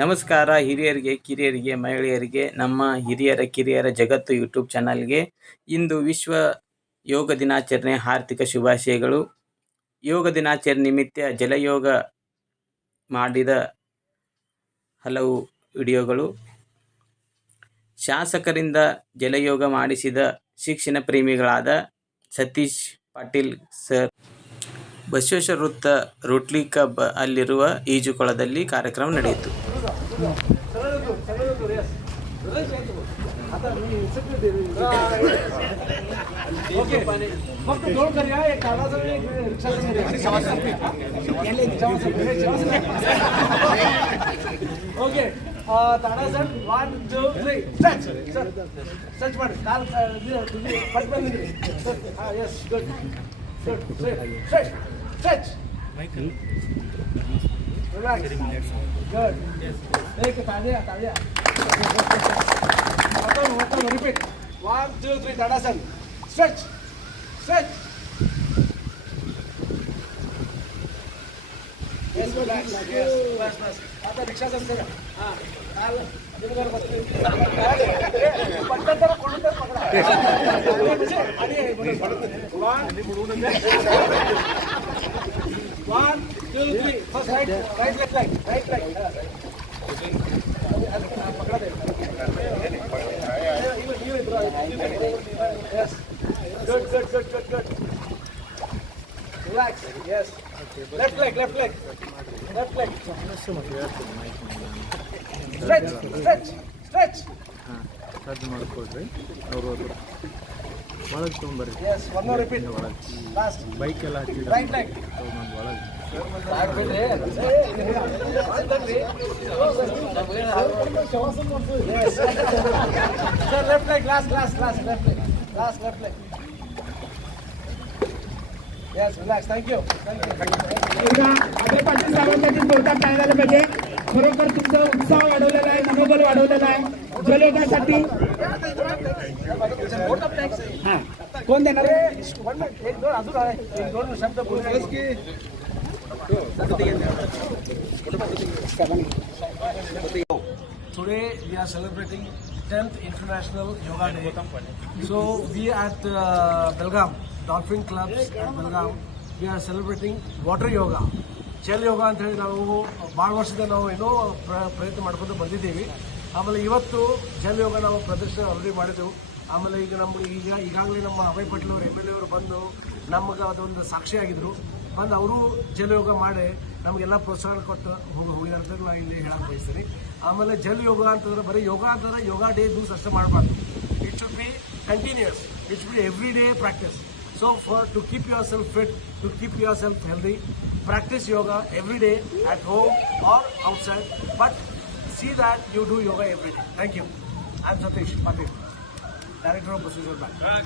ನಮಸ್ಕಾರ, ಹಿರಿಯರಿಗೆ, ಕಿರಿಯರಿಗೆ, ಮಹಿಳೆಯರಿಗೆ, ನಮ್ಮ ಹಿರಿಯರ, ಕಿರಿಯರ ಜಗತ್ತು ಯೂಟ್ಯೂಬ್ ಚಾನಲ್ಗೆ ಇಂದು ವಿಶ್ವ ಯೋಗ ದಿನಾಚರಣೆ ಆರ್ಥಿಕ ಶುಭಾಶಯಗಳು. ಯೋಗ ದಿನಾಚರಣೆ ನಿಮಿತ್ತ ಜಲಯೋಗ ಮಾಡಿದ ಹಲವು ವಿಡಿಯೋಗಳು. ಶಾಸಕರಿಂದ ಜಲಯೋಗ ಮಾಡಿಸಿದ ಶಿಕ್ಷಣ ಪ್ರೇಮಿಗಳಾದ ಸತೀಶ್ ಪಾಟೀಲ್ ಸರ್, ಬಸವೇಶ್ವರ ವೃತ್ತ ರೋಟ್ಲಿ ಕಬ್ ಅಲ್ಲಿರುವ ಈಜುಕೊಳದಲ್ಲಿ ಕಾರ್ಯಕ್ರಮ ನಡೆಯಿತು. ओके. फक्त दोन करूया एक कामाचं एक रिक्षाचं ओके तानासन वन टू थ्री सच सच पण काल तुम्ही पटकन हा यस गुड गुड सच सच Good. Yes. it, Talia, Talia. Hotel, hotel, repeat. One, two, three, Tadasan. Stretch. Stretch. Yes, yes, Yes, bas, bas. आता रिक्षा संपते ना हां काल दिनभर बसते पंच्याहत्तर कोणी तर पकडा आणि म्हणून One, two, three. First right, right leg, right, leg. Good, good, good, good, good. Relax. Yes. Left leg, left leg. Left leg. Stretch, stretch, stretch. ಹಾಂ ಅದು ಒಳಗೆ ತೊಗೊಂಬರ್ರಿ Yes, one more repeat. Last. Bike ಎಲ್ಲ ಹಚ್ಚಿಡ Right leg. ತೊಗೊಂಬಂದು ಒಳಗೆ Yes. Sir, left leg, last, last, last, left leg. Last, left leg. Yes, relax. Thank you. Thank you. एकदा अभय पाटील साहेबांसाठी जोरदार काय झालं पाहिजे खरोखर तुमचा उत्साह वाढवलेला आहे मनोबल वाढवलेला आहे जलयोगासाठी हा कोण देणार आहे? One minute. एक दोन अजून आहे एक दोन शब्द बोलू की Today we are celebrating 10th International Yoga Day. So we at uh, Belgaum, Dolphin Clubs at Belgaum, we are celebrating water yoga. Jal ಯೋಗ ಅಂತ ಹೇಳಿ ನಾವು ಭಾಳ ವರ್ಷದಿಂದ ನಾವು ಏನೋ ಪ್ರ- ಪ್ರಯತ್ನ ಮಾಡ್ಕೊಂಡು ಬಂದಿದ್ದೀವಿ ಆಮೇಲೆ ಇವತ್ತು ಜಲಯೋಗ ನಾವು ಪ್ರದರ್ಶನ ಅಲ್ಲಿ ಮಾಡಿದೆವು. ಆಮೇಲೆ ಈಗ ನಮ್ಮ ಈಗ ಈಗಾಗಲೇ ನಮ್ಮ ಅಭಯ್ ಪಟೇಲ್ ಅವರು ಎಂ ಎಲ್ ಎ ಅವರು ಬಂದು ನಮಗೆ ಅದೊಂದು ಸಾಕ್ಷಿಯಾಗಿದ್ದರು ಬಂದು ಅವರು ಜಲಯೋಗ ಮಾಡಿ ನಮಗೆಲ್ಲ ಪ್ರೋತ್ಸಾಹ ಕೊಟ್ಟು ಹೋಗಿ ಹೋಗಿದ್ದಾರೆ ನಾನು ಇಲ್ಲಿ ಹೇಳಕ್ಕೆ ಬಯಸ್ತೀನಿ. ಆಮೇಲೆ ಜಲ್ ಯೋಗ ಅಂತಂದ್ರೆ ಬರೀ ಯೋಗ ಅಂತಂದ್ರೆ ಯೋಗ ಡೇ ದಿವಸ ಅಷ್ಟೇ ಮಾಡಬಾರ್ದು. It should be continues it should be every day practice so for to keep yourself fit to keep yourself healthy practice yoga every day at home or outside but see that you do yoga every day. Thank you. I'm Satish Patil, Director of Procedure Bank. Uh,